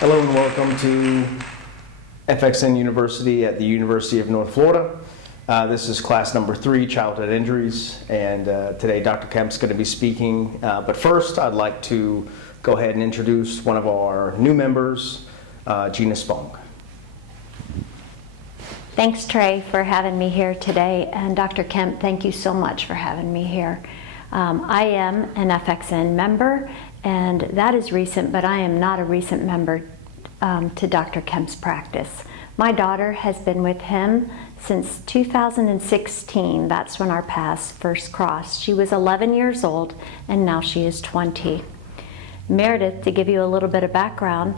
Hello and welcome to FxN University at the University of North Florida. This is class number 3, childhood injuries, and today Dr. Kemp's going to be speaking. But first, I'd like to go ahead and introduce one of our new members, Gina Spong. Thanks, Trey, for having me here today, and Dr. Kemp, thank you so much for having me here. I am an FxN member, and that is recent, but I am not a recent member to Dr. Kemp's practice. My daughter has been with him since 2016. That's when our paths first crossed. She was 11 years old, and now she is 20. Meredith, to give you a little bit of background,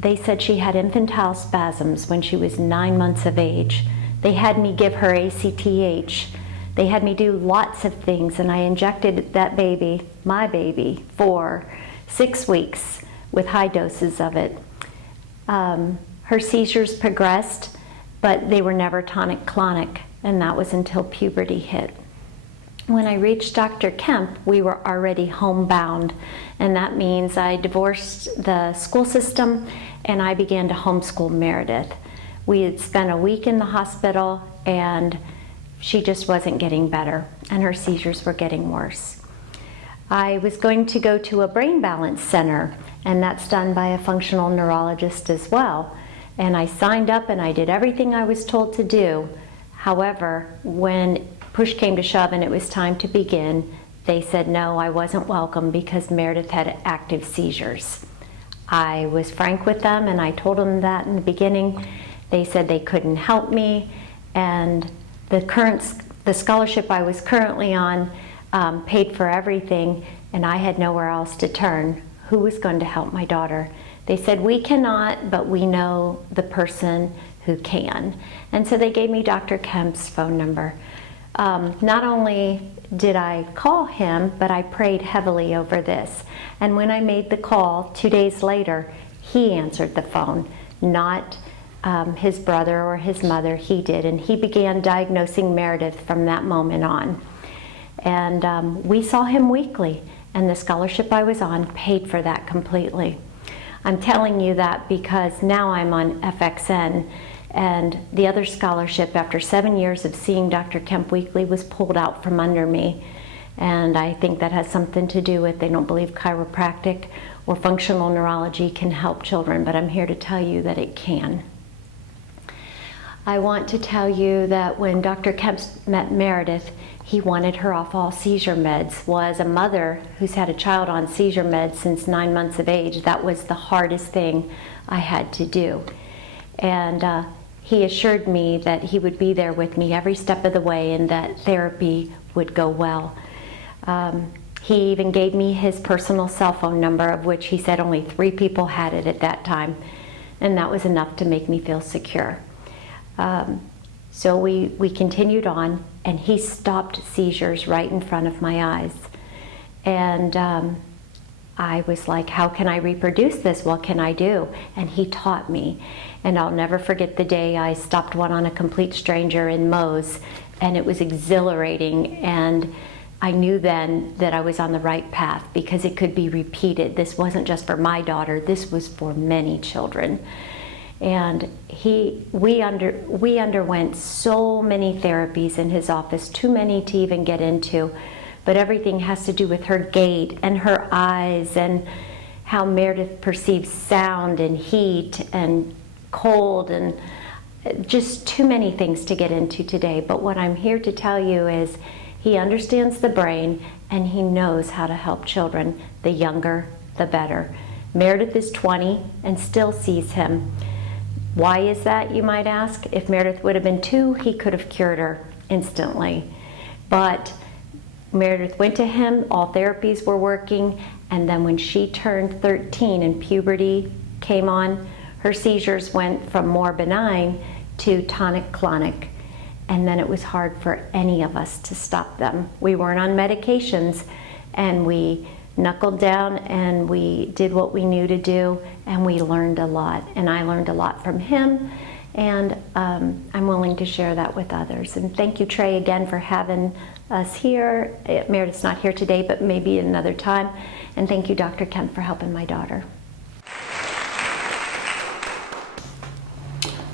they said she had infantile spasms when she was 9 months of age. They had me give her ACTH. They had me do lots of things, and I injected that baby, my baby, for 6 weeks with high doses of it. Her seizures progressed, but they were never tonic-clonic, and that was until puberty hit. When I reached Dr. Kemp, we were already homebound, and that means I divorced the school system and I began to homeschool Meredith. We had spent a week in the hospital, and she just wasn't getting better, and her seizures were getting worse. I was going to go to a brain balance center, and that's done by a functional neurologist as well. And I signed up and I did everything I was told to do. However, when push came to shove and it was time to begin, they said no, I wasn't welcome because Meredith had active seizures. I was frank with them and I told them that in the beginning. They said they couldn't help me, and the scholarship I was currently on paid for everything, and I had nowhere else to turn. Who was going to help my daughter? They said, we cannot, but we know the person who can. And so they gave me Dr. Kemp's phone number. Not only did I call him, but I prayed heavily over this. And when I made the call 2 days later, he answered the phone, not his brother or his mother. He did, and he began diagnosing Meredith from that moment on. And we saw him weekly, and the scholarship I was on paid for that completely. I'm telling you that because now I'm on FxN, and the other scholarship, after 7 years of seeing Dr. Kemp weekly, was pulled out from under me. And I think that has something to do with they don't believe chiropractic or functional neurology can help children, but I'm here to tell you that it can. I want to tell you that when Dr. Kemp met Meredith, he wanted her off all seizure meds. Well, as a mother who's had a child on seizure meds since 9 months of age, that was the hardest thing I had to do. And he assured me that he would be there with me every step of the way and that therapy would go well. He even gave me his personal cell phone number, of which he said only 3 people had it at that time, and that was enough to make me feel secure. So we continued on, and he stopped seizures right in front of my eyes. And I was like, how can I reproduce this? What can I do? And he taught me. And I'll never forget the day I stopped one on a complete stranger in Moe's, and it was exhilarating. And I knew then that I was on the right path because it could be repeated. This wasn't just for my daughter, this was for many children. And we underwent so many therapies in his office, too many to even get into, but everything has to do with her gait and her eyes and how Meredith perceives sound and heat and cold, and just too many things to get into today. But what I'm here to tell you is he understands the brain and he knows how to help children. The younger, the better. Meredith is 20 and still sees him. Why is that, you might ask? If Meredith would have been 2, he could have cured her instantly. But Meredith went to him, all therapies were working, and then when she turned 13 and puberty came on, her seizures went from more benign to tonic-clonic. And then it was hard for any of us to stop them. We weren't on medications, and we knuckled down and we did what we knew to do, and we learned a lot. And I learned a lot from him, and I'm willing to share that with others. And thank you, Trey, again for having us here. Meredith's not here today, but maybe another time. And thank you, Dr. Kemp, for helping my daughter.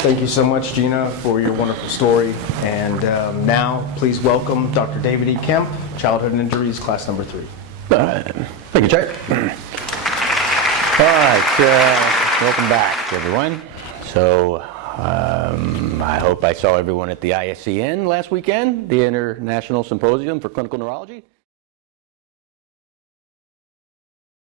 Thank you so much, Gina, for your wonderful story. And now, please welcome Dr. David E. Kemp, Childhood Injuries, class number 3. Thank you, Chuck. All right, welcome back, everyone. So, I hope I saw everyone at the FxN last weekend, the International Symposium for Clinical Neurology.